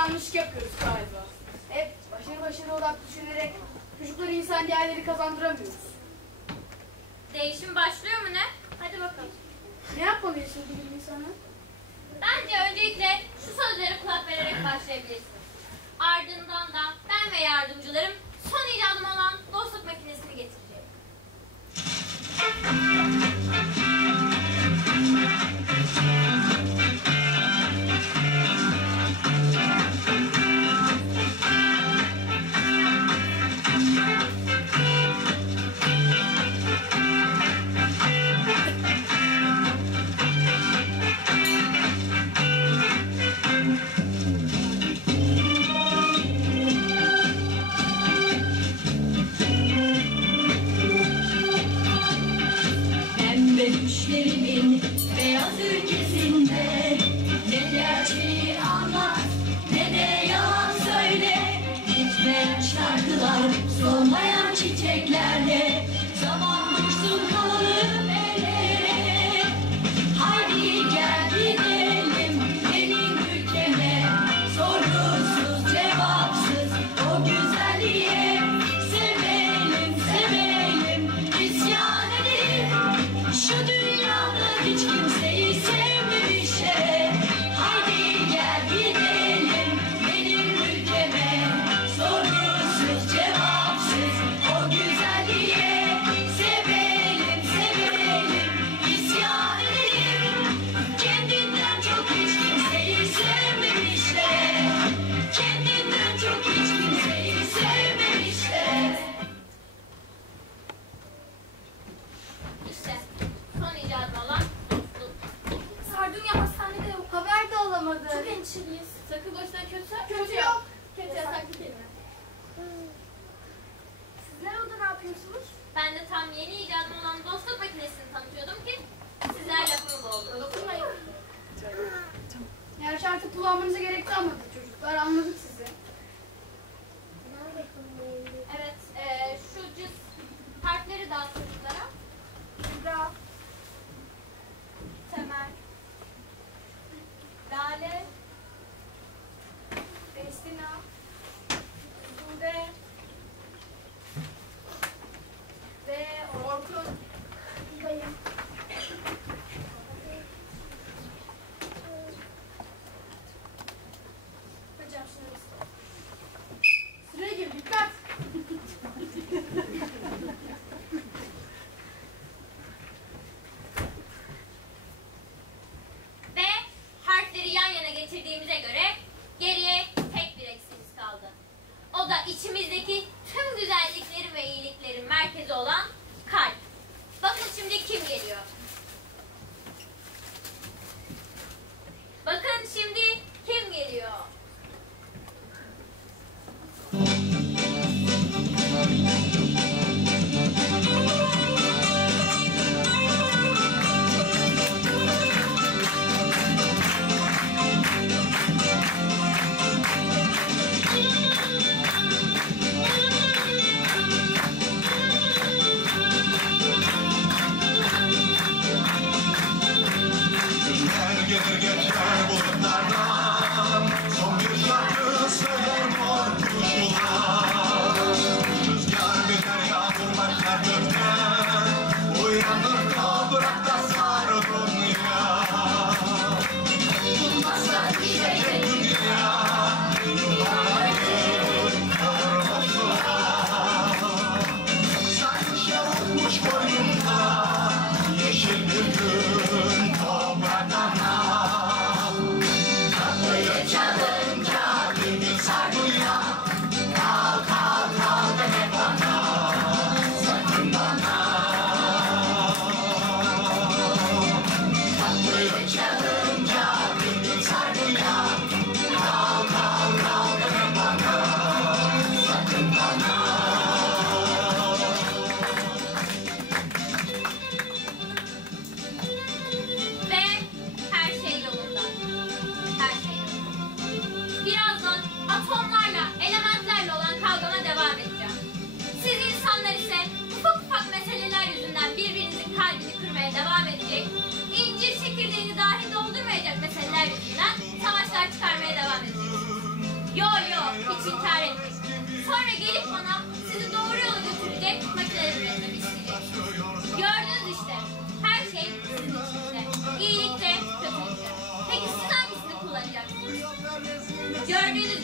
yanlışlık yapıyoruz galiba. Hep başarı odaklı düşünerek çocuklara insan değerleri kazandıramıyoruz. Değişim başlıyor mu ne? Hadi bakalım. Ne yapmalıyız sevgili insana? Bence öncelikle şu sözlere kulak vererek başlayabilirsiniz. Ardından da ben ve yardımcılarım son icadım olan dostluk makinesini getireceğim. Düşlerimin beyaz ülkesinde ne gerçeği anlat ne de yalan söyle. Bitmeyen şarkılar, solmayan çiçeklerle zaman dursun kalalım el ele. Haydi gel gidelim benim ülkeme, sorgusuz cevapsız o güzelliğe. Sevelim sevelim isyan edelim, şu dünyada hiç kimseyi sevmemişe. Haydi gel gidelim benim ülkeme, sorgusuz cevapsız o güzelliğe. Sevelim sevelim isyan edelim, kendinden çok hiç kimseyi sevmemişler. Kendinden çok hiç kimseyi sevmemişler. İşte son icadım olan dostluk. Sardunya hastanede yok. Haber de alamadı. Çok endişeliyiz. Sakın boşuna Kötü yok. Kötü yasaklı kelime. Sizler orada ne yapıyorsunuz? Ben de tam yeni icadım olan dostluk makinesini tanıtıyordum ki sizler lafımı boğdunuz. Dokunmayın. Gerçi artık kullanmanıza gerek kalmadı çocuklar, anladık sizi. Evet, şu cüz harfleri dağıt çocuklara. Kübra, Temel, Lale, Estina, Sude ve Orkun, buradayım. Hocam şunu Sıraya gir, dikkat! ve harfleri yan yana getirdiğimize göre geriye tek bir eksiğimiz kaldı. O da içimizdeki tüm güzelliklerin ve iyiliklerin merkezi olan kalp. Bakın şimdi kim geliyor? Bakın şimdi kim geliyor? hiç inkar etmeyin. Sonra gelip bana sizi doğru yola götürecek makineler üretmemi isteyeceksiniz. Gördünüz işte. Her şey sizin içinizde. İyilikte, kötülükte. Peki siz hangisini kullanacaksınız? Gördüğünüz